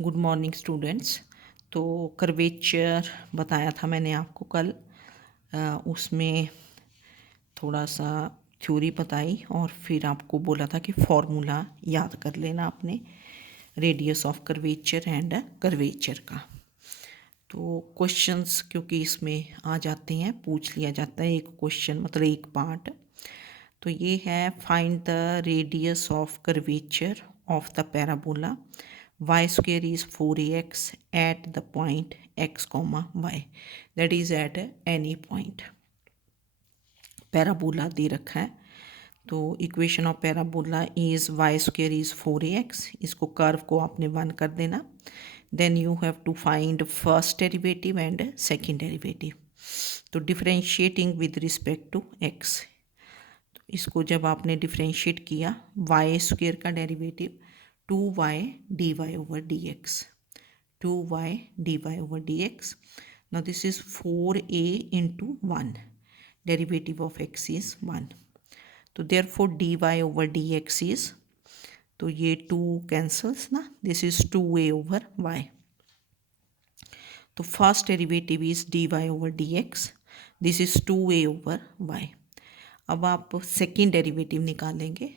Good morning students. तो curvature बताया था मैंने आपको कल, उसमें थोड़ा सा थ्योरी बताई और फिर आपको बोला था कि फॉर्मूला याद कर लेना अपने radius of curvature and curvature का। तो क्वेश्चंस क्योंकि इसमें आ जाते हैं, पूछ लिया जाता है एक क्वेश्चन मतलब एक पार्ट। तो ये है find the radius of curvature of the parabola y square is 4ax at the point x comma y, that is at any point। Parabola दे रखा है तो equation of parabola is y square is 4ax, इसको curve को आपने 1 कर देना। Then you have to find first derivative and second derivative. तो differentiating with respect to x, तो इसको जब आपने डिफरेंशिएट किया y स्क्वेयर का derivative 2y dy over dx, 2y dy over dx। Now this is 4a into 1, derivative of x is 1, तो therefore dy over dx is, तो ये 2 cancels ना, this is 2a over y। तो first derivative is dy over dx, this is 2a over y। अब आप second derivative निकालेंगे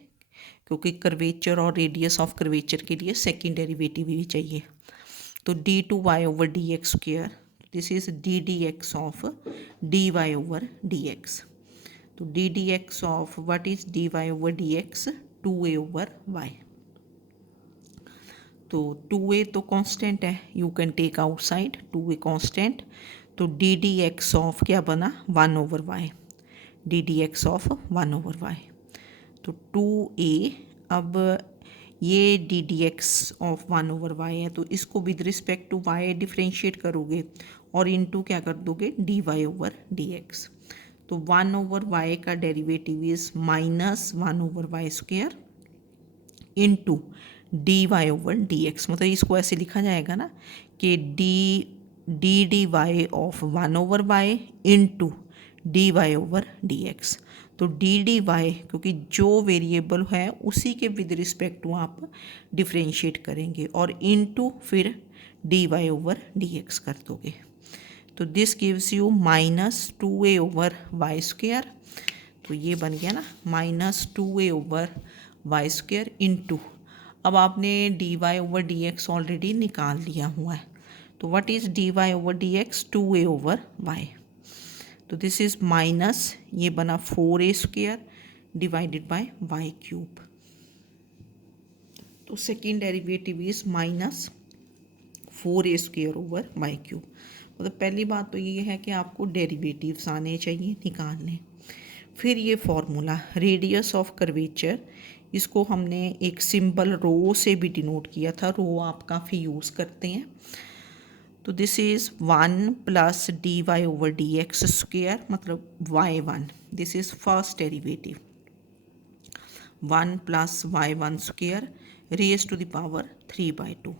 क्योंकि curvature और रेडियस ऑफ कर्वेचर के लिए सेकेंड डेरिवेटिव भी चाहिए। तो d two y over d x square, this is d d x of d y over d x. तो d d x of what is d y over d x, 2a over y. तो 2a तो constant है, you can take outside 2a constant. तो d d x of क्या बना, 1 over y, d d x of 1 over y. तो 2a, अब ये D d x of 1 over y है तो इसको with respect to y differentiate करोगे और इनटू क्या कर दोगे, d y over d x. तो 1 ओवर वाई का derivative is minus 1 over y square into d y over d x. मतलब इसको ऐसे लिखा जाएगा ना कि d y of 1 over y into d y over d x. तो डी वाई क्योंकि जो वेरिएबल है उसी के विद रिस्पेक्ट टू आप डिफ्रेंशिएट करेंगे और इनटू फिर d y over d x कर दोगे। तो this gives you minus 2a over y square. तो ये बन गया ना minus 2a over y square into, अब आपने d y over d x already निकाल लिया हुआ है। तो what is d y over d x, 2a over y. तो दिस इज माइनस, ये बना 4a square divided by y cube. तो second derivative is minus 4a square over y cube. मतलब पहली बात तो ये है कि आपको डेरिवेटिव्स आने चाहिए निकालने। फिर ये फॉर्मूला रेडियस ऑफ कर्वेचर, इसको हमने एक सिंबल रो से भी डिनोट किया था, रो आप काफ़ी यूज़ करते हैं। तो this is 1 plus d y over d x square मतलब y1, this is first derivative 1 plus y1 square raise to the power 3/2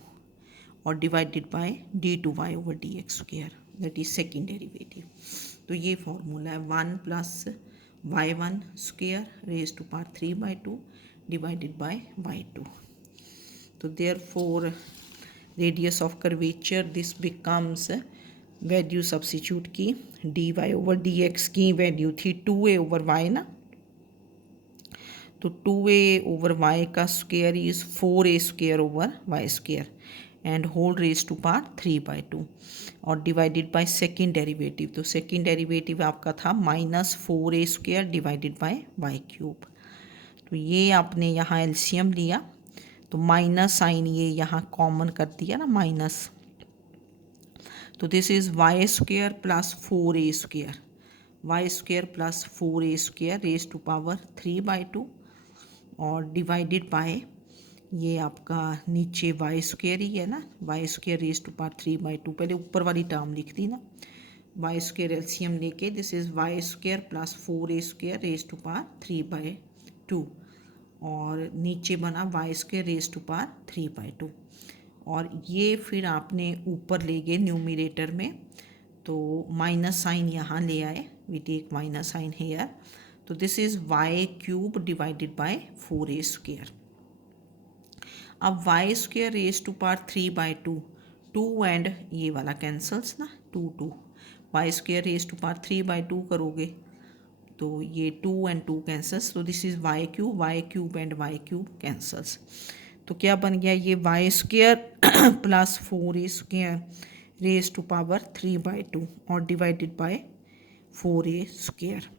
और divided by d two y over d x square, that is second derivative. तो ये formula है 1 plus y1 square raise to power 3/2 divided by y2। तो therefore radius of curvature this becomes, value substitute की d y over d x की value थी 2a over y ना, तो 2a over y का square is 4a square over y square and whole raise to power 3/2 और divided by second derivative. तो second derivative आपका था minus 4a square divided by y cube. तो ये आपने यहाँ एलसीएम लिया तो माइनस साइन ये यहाँ कॉमन कर दिया ना माइनस। तो this is y square plus 4a square, y square plus 4a square raise to power 3/2 और डिवाइडेड बाय ये आपका नीचे वाई स्क्वेयर ही है ना, y square raise to power 3/2, पहले ऊपर वाली टर्म लिख दी ना, वाई स्क्वेयर एलसीएम लेके this is y square plus 4a square raise to power 3/2 और नीचे बना y square raise to power 3/2 और ये फिर आपने ऊपर ले गए न्यूमिरेटर में तो माइनस साइन यहाँ ले आए, we take minus sign here. तो this is y cube divided by 4a square. अब y square raise to power 3/2, 2 and ये वाला कैंसल्स ना, 2 y square raise to power 3/2 करोगे तो ये 2 एंड 2 कैंसल्स, तो this is y cube and y cube cancels. तो क्या बन गया, ये y square plus 4a square raise to power 3/2 और डिवाइडेड बाय 4a स्क्वेयर।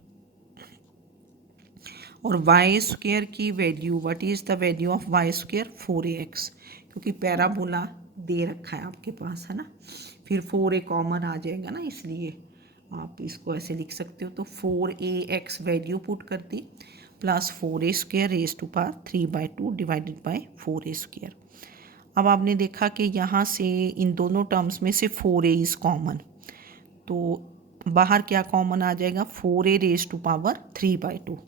और वाई स्क्वेयर की value, what is the value of y square, 4ax, क्योंकि parabola दे रखा है आपके पास, है ना, फिर 4a कॉमन आ जाएगा ना, इसलिए आप इसको ऐसे लिख सकते हो। तो 4ax वैल्यू पुट कर दी plus 4a square raise to power 3/2 divided by 4a square. अब आपने देखा कि यहाँ से इन दोनों टर्म्स में से 4a इज़ कॉमन, तो बाहर क्या कॉमन आ जाएगा, 4a रेज टू पावर 3/2।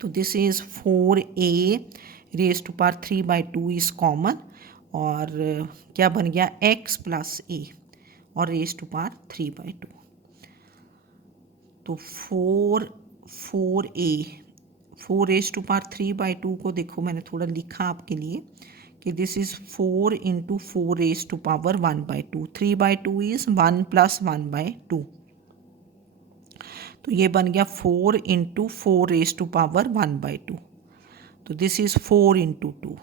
तो this is 4a raise to power 3/2 is common, और क्या बन गया, x प्लस a और रेज टू पावर 3/2। तो 4 रेज टू पावर 3/2 को देखो मैंने थोड़ा लिखा आपके लिए कि this is 4 into 4 raise to power 1/2, 3/2 is 1 plus 1/2, तो ये बन गया 4 इंटू 4 रेज टू पावर 1/2। तो दिस इज़ 4 इंटू 2,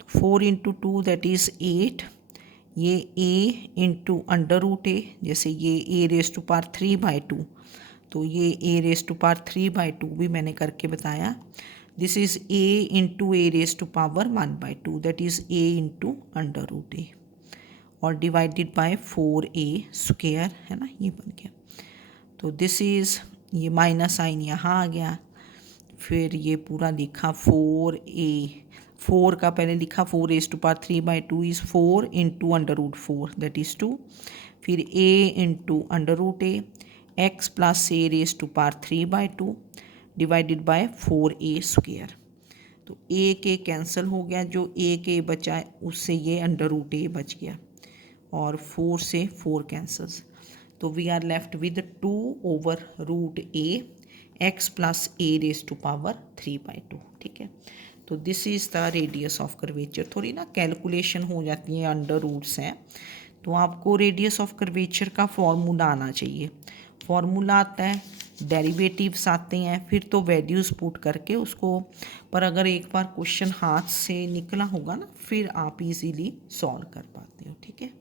तो 4 इंटू 2 दैट इज़ 8, ये a into under root a, जैसे ये a रेज टू पावर 3/2, तो ये a रेज टू पावर 3/2 भी मैंने करके बताया। This is a into a raise to power 1/2, that is a into under root a, और डिवाइडेड बाय 4a स्क्वेयर, है ना, ये बन गया। तो दिस इज़, ये माइनस साइन यहाँ आ गया, फिर ये पूरा लिखा 4a, 4 का पहले लिखा 4 raise to power 3/2 is 4 into under root 4 that is 2, फिर a into under root a, x plus a raise to power 3/2 divided by 4a square. तो a के कैंसिल हो गया, जो a के बचा है उससे ये अंडर रूट a बच गया, और 4 से 4 कैंसल्स, तो we are left with 2/√a x plus a raise to power 3/2, ठीक है। तो this is the radius of curvature. थोड़ी ना कैलकुलेशन हो जाती है, अंडर रूट्स हैं, तो आपको रेडियस ऑफ कर्वेचर का फॉर्मूला आना चाहिए। फॉर्मूला आता है, डेरिवेटिव्स आते हैं, फिर तो वैल्यूज़ पुट करके उसको, पर अगर एक बार क्वेश्चन हाथ से निकला होगा ना, फिर आप इजीली सॉल्व कर पाते हो, ठीक है।